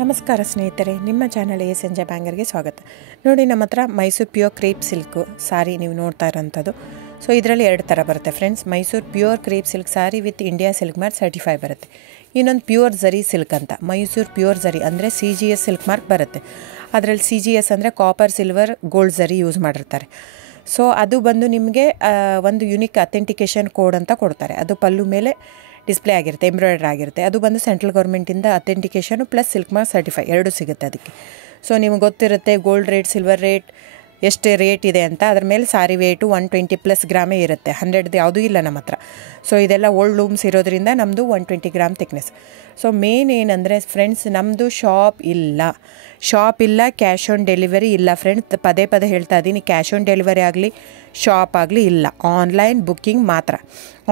ನಮಸ್ಕಾರ ಸ್ನೇಹಿತರೆ, ನಿಮ್ಮ ಚಾನಲ್ ಸಂಜೆ ಬ್ಯಾಂಗರ್ಗೆ ಸ್ವಾಗತ. ನೋಡಿ, ನಮ್ಮ ಹತ್ರ ಮೈಸೂರು ಪ್ಯೂರ್ ಕ್ರೇಪ್ ಸಿಲ್ಕು ಸಾರಿ ನೀವು ನೋಡ್ತಾ ಇರೋಂಥದ್ದು. ಸೊ ಇದರಲ್ಲಿ ಎರಡು ಥರ ಬರುತ್ತೆ friends. Mysuru pure crepe silk sorry with India silk mark certify ಬರುತ್ತೆ. ಇನ್ನೊಂದು ಪ್ಯೂರ್ ಝರಿ ಸಿಲ್ಕ್ ಅಂತ, ಮೈಸೂರು ಪ್ಯೂರ್ ಝರಿ ಅಂದರೆ CGS ಸಿಲ್ಕ್ ಮಾರ್ಕ್ ಬರುತ್ತೆ. ಅದರಲ್ಲಿ CGS ಅಂದರೆ ಕಾಪರ್, ಸಿಲ್ವರ್, ಗೋಲ್ಡ್ ಝರಿ ಯೂಸ್ ಮಾಡಿರ್ತಾರೆ. ಸೊ ಅದು ಬಂದು ನಿಮಗೆ ಒಂದು ಯುನಿಕ್ ಅಥೆಂಟಿಕೇಷನ್ ಕೋಡ್ ಅಂತ ಕೊಡ್ತಾರೆ. ಅದು ಪಲ್ಲು ಮೇಲೆ ಡಿಸ್ಪ್ಲೇ ಆಗಿರುತ್ತೆ, ಎಂಬ್ರಾಯ್ಡ್ರಿ ಆಗಿರುತ್ತೆ. ಅದು ಬಂದು ಸೆಂಟ್ರಲ್ ಗೌರ್ಮೆಂಟಿಂದ ಅಥೆಂಟಿಕೇಷನು ಪ್ಲಸ್ ಸಿಲ್ಕ್ ಮಾರ್ಕ್ ಸರ್ಟಿಫೈ ಎರಡೂ ಸಿಗುತ್ತೆ ಅದಕ್ಕೆ. ಸೊ ನಿಮಗೆ ಗೊತ್ತಿರುತ್ತೆ ಗೋಲ್ಡ್ ರೇಟ್, ಸಿಲ್ವರ್ ರೇಟ್ ಎಷ್ಟು ರೇಟ್ ಇದೆ ಅಂತ. ಅದ್ರ ಮೇಲೆ ಸಾರಿ ವೇಟು 120+ ಗ್ರಾಮೇ ಇರುತ್ತೆ, 100 ಯಾವುದೂ ಇಲ್ಲ ನಮ್ಮ ಹತ್ರ. ಸೊ ಇದೆಲ್ಲ ಓಲ್ಡ್ ಲೂಮ್ಸ್ ಇರೋದ್ರಿಂದ ನಮ್ಮದು 120 ಗ್ರಾಮ್ ಥಿಕ್ನೆಸ್. ಸೊ ಮೇನ್ ಏನಂದರೆ ಫ್ರೆಂಡ್ಸ್, ನಮ್ಮದು ಶಾಪ್ ಇಲ್ಲ, ಕ್ಯಾಶ್ ಆನ್ ಡೆಲಿವರಿ ಇಲ್ಲ ಫ್ರೆಂಡ್ಸ್. ಪದೇ ಹೇಳ್ತಾ ಇದ್ದೀನಿ, ಕ್ಯಾಶ್ ಆನ್ ಡೆಲಿವರಿ ಆಗಲಿ ಶಾಪ್ ಆಗಲಿ ಇಲ್ಲ, ಆನ್ಲೈನ್ ಬುಕ್ಕಿಂಗ್ ಮಾತ್ರ.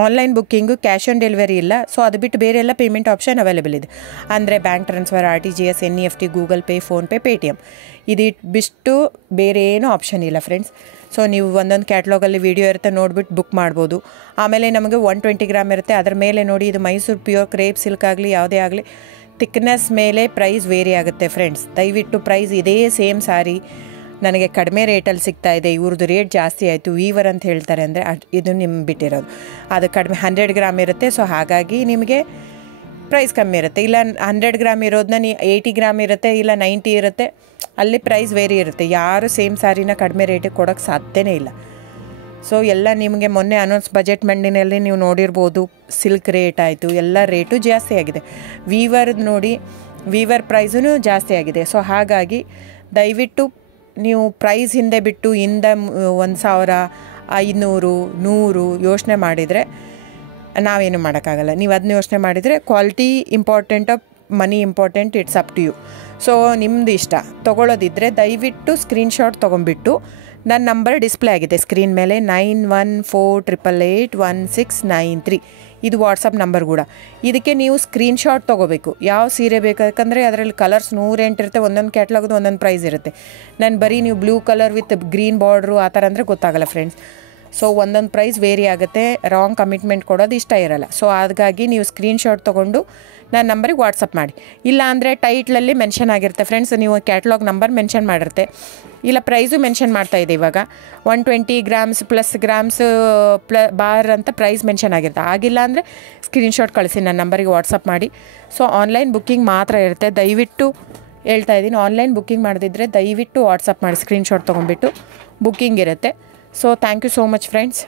Online booking, cash on delivery ಇಲ್ಲ. ಸೊ ಅದು ಬಿಟ್ಟು ಬೇರೆ ಎಲ್ಲ ಪೇಮೆಂಟ್ ಆಪ್ಷನ್ ಅವೈಲೇಬಲ್ ಇದೆ. ಅಂದರೆ bank transfer, RTGS, NEFT, Google pay, PhonePe, Paytm. ಇದು ಬಿಟ್ಟು ಬೇರೆ ಏನೂ ಆಪ್ಷನ್ ಇಲ್ಲ ಫ್ರೆಂಡ್ಸ್. ಸೊ ನೀವು ಒಂದೊಂದು ಕ್ಯಾಟ್ಲಾಗಲ್ಲಿ ವೀಡಿಯೋ ಇರುತ್ತೆ, ನೋಡಿಬಿಟ್ಟು ಬುಕ್ ಮಾಡ್ಬೋದು. ಆಮೇಲೆ ನಮಗೆ 120 ಗ್ರಾಮ್ ಇರುತ್ತೆ. ಅದರ ಮೇಲೆ ನೋಡಿ, ಇದು ಮೈಸೂರು ಪ್ಯೂರ್ ಕ್ರೇಪ್ ಸಿಲ್ಕ್ ಆಗಲಿ ಯಾವುದೇ ಆಗಲಿ ಥಿಕ್ನೆಸ್ ಮೇಲೆ ಪ್ರೈಸ್ ವೇರಿ ಆಗುತ್ತೆ ಫ್ರೆಂಡ್ಸ್. ದಯವಿಟ್ಟು ಪ್ರೈಸ್ ಇದೇ ಸೇಮ್ ಸಾರಿ ನನಗೆ ಕಡಿಮೆ ರೇಟಲ್ಲಿ ಸಿಗ್ತಾ ಇದೆ, ಇವ್ರದ್ದು ರೇಟ್ ಜಾಸ್ತಿ ಆಯಿತು ವೀವರ್ ಅಂತ ಹೇಳ್ತಾರೆ ಅಂದರೆ ಇದು ನಿಮ್ಗೆ ಬಿಟ್ಟಿರೋದು. ಅದು ಕಡಿಮೆ 100 ಗ್ರಾಮ್ ಇರುತ್ತೆ. ಸೊ ಹಾಗಾಗಿ ನಿಮಗೆ ಪ್ರೈಸ್ ಕಮ್ಮಿ ಇರುತ್ತೆ. ಇಲ್ಲ 100 ಗ್ರಾಮ್ ಇರೋದನ್ನ 80 ಗ್ರಾಮ್ ಇರುತ್ತೆ, ಇಲ್ಲ 90 ಇರುತ್ತೆ, ಅಲ್ಲಿ ಪ್ರೈಸ್ ವೇರಿ ಇರುತ್ತೆ. ಯಾರು ಸೇಮ್ ಸಾರಿನ ಕಡಿಮೆ ರೇಟಿಗೆ ಕೊಡೋಕ್ಕೆ ಸಾಧ್ಯನೇ ಇಲ್ಲ. ಸೊ ಎಲ್ಲ ನಿಮಗೆ ಮೊನ್ನೆ ಅನೌನ್ಸ್ ಬಜೆಟ್ ಮಂಡಿನಲ್ಲಿ ನೀವು ನೋಡಿರ್ಬೋದು, ಸಿಲ್ಕ್ ರೇಟ್ ಆಯಿತು, ಎಲ್ಲ ರೇಟು ಜಾಸ್ತಿ ಆಗಿದೆ. ವೀವರ್ದು ನೋಡಿ, ವೀವರ್ ಪ್ರೈಸೂ ಜಾಸ್ತಿ ಆಗಿದೆ. ಸೊ ಹಾಗಾಗಿ ದಯವಿಟ್ಟು ನೀವು ಪ್ರೈಸ್ ಹಿಂದೆ ಬಿಟ್ಟು 1,000, 500, 100 ಯೋಚನೆ ಮಾಡಿದರೆ ನಾವೇನು ಮಾಡೋಕ್ಕಾಗಲ್ಲ. ನೀವು ಅದನ್ನ ಯೋಚನೆ ಮಾಡಿದರೆ quality important, money important, it's up to you. So ನಿಮ್ಮದು ಇಷ್ಟ. ತೊಗೊಳ್ಳೋದಿದ್ದರೆ ದಯವಿಟ್ಟು ಸ್ಕ್ರೀನ್ಶಾಟ್ ತೊಗೊಂಬಿಟ್ಟು, ನನ್ನ ನಂಬರ್ ಡಿಸ್ಪ್ಲೇ ಆಗಿದೆ ಸ್ಕ್ರೀನ್ ಮೇಲೆ, 9148881693. ಇದು ವಾಟ್ಸಪ್ ನಂಬರ್ ಕೂಡ. ಇದಕ್ಕೆ ನೀವು ಸ್ಕ್ರೀನ್ಶಾಟ್ ತೊಗೋಬೇಕು. ಯಾವ ಸೀರೆ ಬೇಕಂದರೆ ಅದರಲ್ಲಿ ಕಲರ್ಸ್ 108 ಇರುತ್ತೆ, ಒಂದೊಂದು ಕ್ಯಾಟ್ಲಾಗದು ಒಂದೊಂದು ಪ್ರೈಸ್ ಇರುತ್ತೆ. ನಾನು ಬರೀ ನೀವು blue colour with green border ಆ ಥರ ಅಂದರೆ ಗೊತ್ತಾಗಲ್ಲ ಫ್ರೆಂಡ್ಸ್. ಸೊ ಒಂದೊಂದು ಪ್ರೈಸ್ ವೇರಿ ಆಗುತ್ತೆ, ರಾಂಗ್ ಕಮಿಟ್ಮೆಂಟ್ ಕೊಡೋದು ಇಷ್ಟ ಇರಲ್ಲ. ಸೊ ಹಾಗಾಗಿ ನೀವು ಸ್ಕ್ರೀನ್ಶಾಟ್ ತೊಗೊಂಡು ನನ್ನ ನಂಬರಿಗೆ ವಾಟ್ಸಪ್ ಮಾಡಿ. ಇಲ್ಲ ಅಂದರೆ ಟೈಟ್ಲಲ್ಲಿ ಮೆನ್ಷನ್ ಆಗಿರುತ್ತೆ ಫ್ರೆಂಡ್ಸ್, ನೀವು ಕ್ಯಾಟ್ಲಾಗ್ ನಂಬರ್ ಮೆನ್ಷನ್ ಮಾಡಿರುತ್ತೆ, ಇಲ್ಲ ಪ್ರೈಸು ಮೆನ್ಷನ್ ಮಾಡ್ತಾಯಿದೆ. ಇವಾಗ 120 ಗ್ರಾಮ್ಸ್ ಪ್ಲಸ್ ಗ್ರಾಮ್ಸ್ ಬಾರ್ ಅಂತ ಪ್ರೈಸ್ ಮೆನ್ಷನ್ ಆಗಿರುತ್ತೆ. ಆಗಿಲ್ಲ ಅಂದರೆ ಸ್ಕ್ರೀನ್ಶಾಟ್ ಕಳಿಸಿ, ನನ್ನ ನಂಬರಿಗೆ ವಾಟ್ಸಪ್ ಮಾಡಿ. ಸೊ ಆನ್ಲೈನ್ ಬುಕ್ಕಿಂಗ್ ಮಾತ್ರ ಇರುತ್ತೆ. ದಯವಿಟ್ಟು ಹೇಳ್ತಾ ಇದ್ದೀನಿ, ಆನ್ಲೈನ್ ಬುಕ್ಕಿಂಗ್ ಮಾಡದಿದ್ದರೆ ದಯವಿಟ್ಟು ವಾಟ್ಸಪ್ ಮಾಡಿ, ಸ್ಕ್ರೀನ್ಶಾಟ್ ತೊಗೊಂಡ್ಬಿಟ್ಟು ಬುಕ್ಕಿಂಗ್ ಇರುತ್ತೆ. So thank you so much friends.